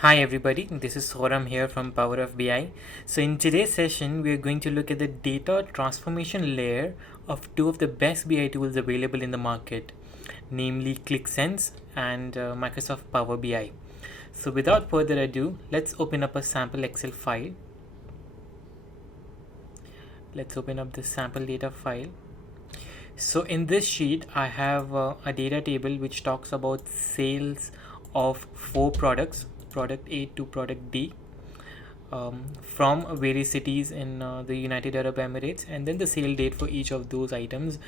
Hi everybody, this is Soram here from Power of BI. So in today's session, we are going to look at the data transformation layer of two of the best BI tools available in the market, namely Qlik and Microsoft Power BI. So without further ado, let's open up a sample Excel file. Let's open up the sample data file. So in this sheet, I have a data table which talks about sales of four products, product A to product D, from various cities in the United Arab Emirates, and then the sale date for each of those items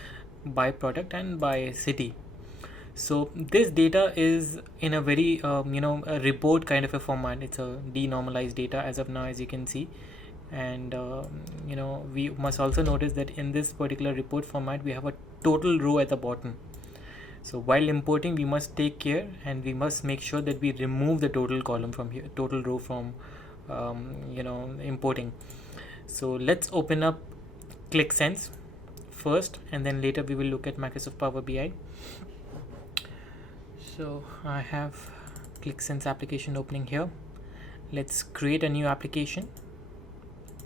by product and by city. So this data is in a very a report kind of a format. It's a denormalized data as of now, as you can see. And we must also notice that in this particular report format we have a total row at the bottom. So while importing, we must take care and we must make sure that we remove the total column from here, total row from importing. So let's open up Qlik first, and then later we will look at Microsoft Power BI. So I have Qlik application opening here. Let's create a new application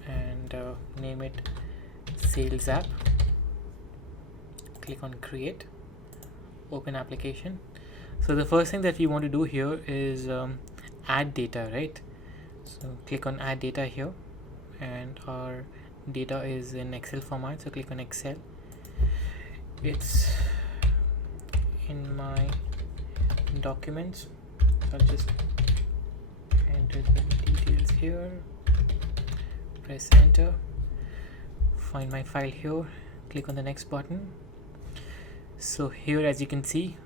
and name it Sales App. Click on Create, open application. So the first thing that we want to do here is add data, right? So click on Add Data here, and our data is in Excel format. So click on Excel. It's in my documents. I'll just enter the details here, press enter, find my file here, click on the next button. So here, as you can see,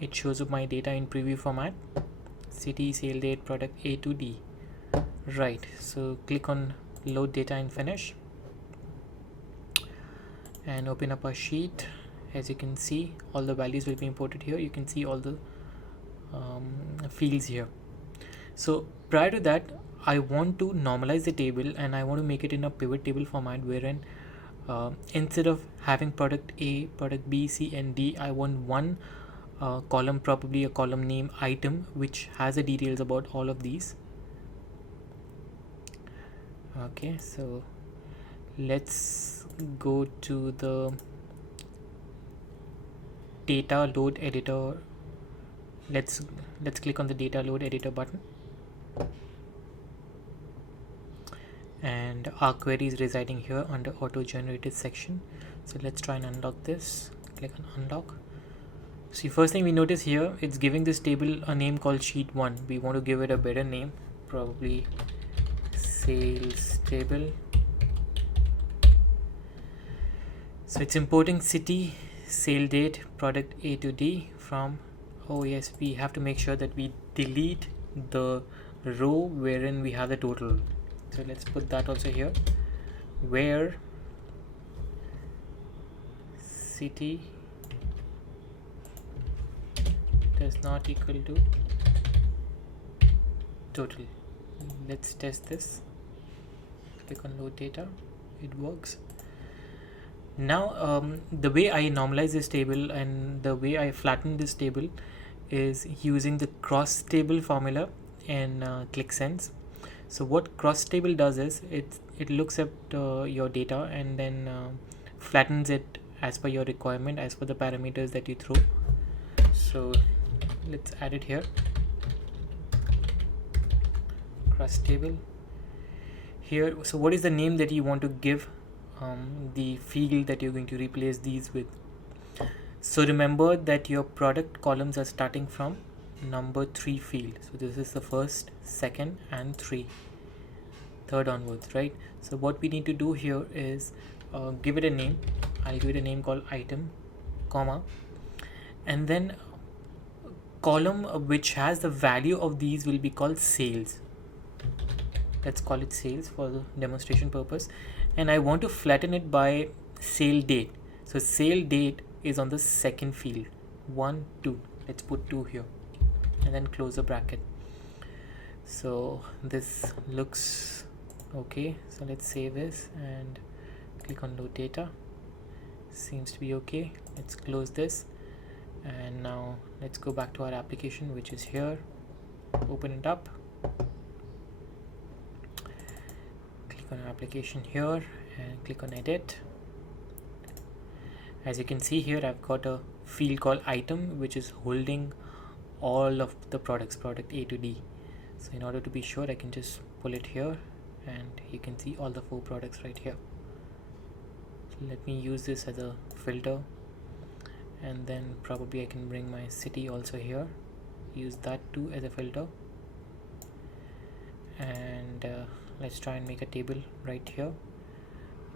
it shows up my data in preview format, city, sale date, product A to D. Right, so click on load data and finish, and open up a sheet. As you can see, all the values will be imported here. You can see all the fields here. So prior to that, I want to normalize the table and I want to make it in a pivot table format, wherein instead of having product A, product B, C and D, I want one column, probably a column name item, which has the details about all of these. Okay, so let's go to the data load editor. Let's click on the data load editor button, and our query is residing here under auto generated section. So let's try and unlock this. Click on unlock. See, first thing we notice here, it's giving this table a name called sheet 1. We want to give it a better name, probably sales table. So it's importing city, sale date, product A to D from. Oh yes, we have to make sure that we delete the row wherein we have the total. So let's put that also here, where city does not equal to total. Let's test this. Click on load data. It works. Now the way I normalize this table and the way I flatten this table is using the cross table formula in Qlik. So what cross table does is it looks at your data and then flattens it as per your requirement, as per the parameters that you throw. So let's add it here, cross table here. So what is the name that you want to give the field that you're going to replace these with? So remember that your product columns are starting from number 3 field. So this is the first, second and third onwards, right? So what we need to do here is give it a name. I'll give it a name called item, comma, and then column which has the value of these will be called sales. Let's call it sales for the demonstration purpose. And I want to flatten it by sale date. So sale date is on the second field, 1, 2. Let's put 2 here and then close the bracket. So this looks okay. So let's save this and click on load data. Seems to be okay. Let's close this, and now let's go back to our application, which is here. Open it up. click on application here and click on edit. As you can see here, I've got a field called item which is holding all of the products, product A to D. So in order to be sure, I can just pull it here and you can see all the 4 products right here. So let me use this as a filter, and then probably I can bring my city also here, use that too as a filter, and let's try and make a table right here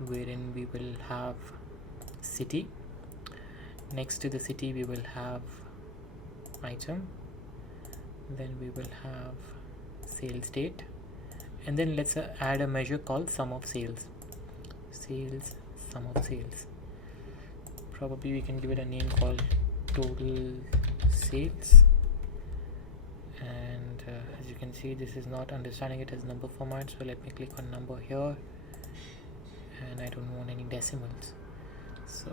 wherein we will have city. Next to the city we will have item, then we will have sales date, and then let's add a measure called sum of sales. Sum of sales. Probably we can give it a name called total sales. And as you can see, this is not understanding it as number format, so let me click on number here, and I don't want any decimals, so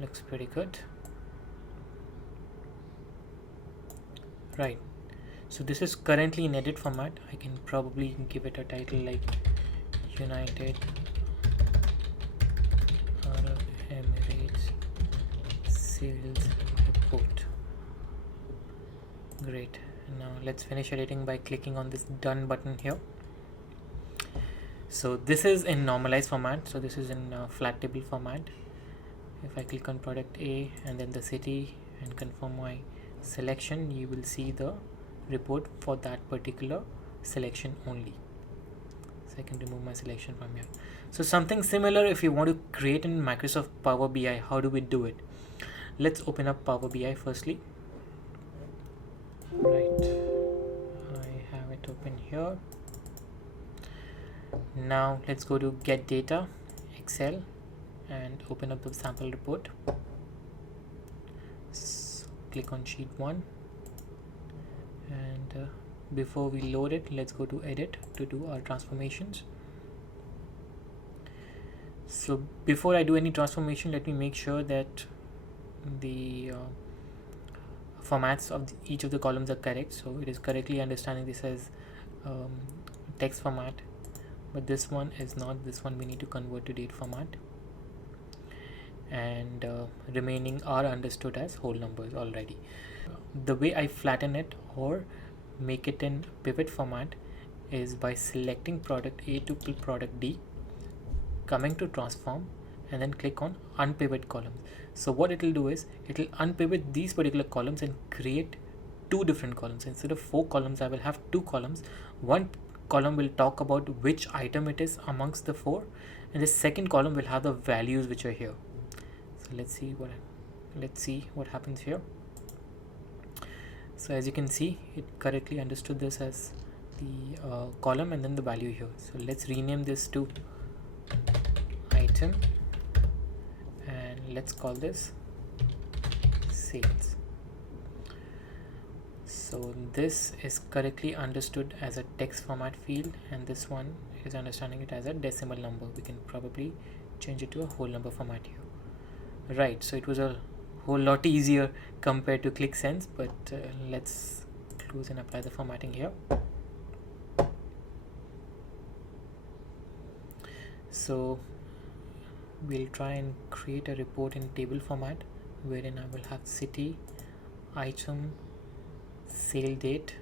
looks pretty good. Right, so this is currently in edit format. I can probably give it a title like United Arab Emirates Sales Report. Great. Now let's finish editing by clicking on this done button here. So this is in normalized format, so this is in flat table format. If I click on product A and then the city and confirm my selection, you will see the report for that particular selection only. So I can remove my selection from here. So something similar if you want to create in Microsoft Power BI, how do we do it? Let's open up Power BI firstly. Right, I have it open here. Now let's go to get data, Excel, and open up the sample report. So click on sheet 1, and before we load it, let's go to edit to do our transformations. So before I do any transformation, let me make sure that the formats of each of the columns are correct. So it is correctly understanding this as text format, but this one is not. This one we need to convert to date format, and remaining are understood as whole numbers already. The way I flatten it or make it in pivot format is by selecting product A to product D, coming to transform, and then click on unpivot columns. So what it will do is it will unpivot these particular columns and create 2 different columns. Instead of 4 columns, I will have 2 columns. One column will talk about which item it is amongst the 4, and the second column will have the values which are here. So let's see what happens here. So as you can see, it correctly understood this as the column and then the value here. So let's rename this to item, and let's call this sales. So this is correctly understood as a text format field, and this one is understanding it as a decimal number. We can probably change it to a whole number format here. Right, so it was a whole lot easier compared to Qlik Sense, but let's close and apply the formatting here. So we'll try and create a report in table format wherein I will have city, item, sale date,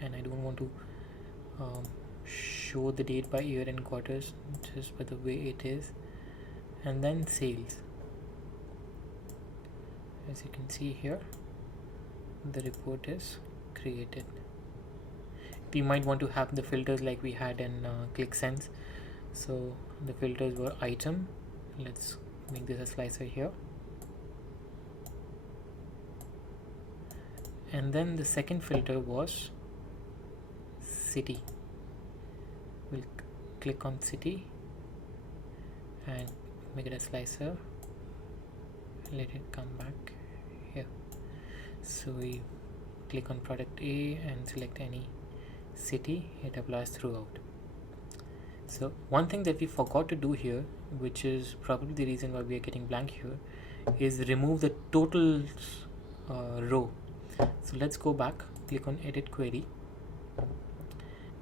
and I don't want to show the date by year and quarters, just by the way it is, and then sales. As you can see here, the report is created. We might want to have the filters like we had in Qlik Sense. So the filters were item. Let's make this a slicer here, and then the second filter was city. We'll click on city and make it a slicer, let it come back here. So we click on product A and select any city, it applies throughout. So one thing that we forgot to do here, which is probably the reason why we are getting blank here, is remove the total row. So let's go back, click on edit query,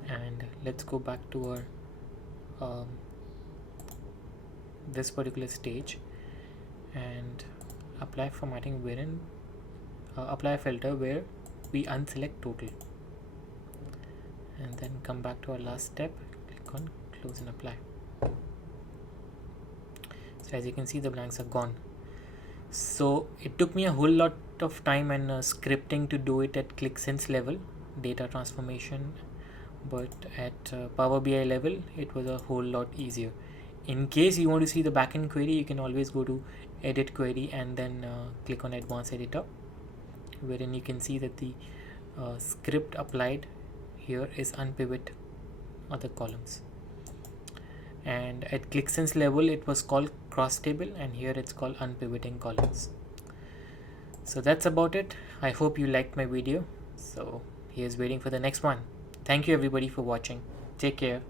and let's go back to um, this particular stage and apply formatting wherein apply a filter where we unselect total, and then come back to our last step, click on close and apply. So as you can see, the blanks are gone. So it took me a whole lot of time and scripting to do it at Qlik Sense level, data transformation, but at Power BI level it was a whole lot easier. In case you want to see the backend query, you can always go to edit query and then click on advanced editor, wherein you can see that the script applied here is unpivot other columns, and at Qlik Sense level it was called cross table, and here it's called unpivoting columns. So that's about it. I hope you liked my video. So here's waiting for the next one. Thank you everybody for watching. Take care.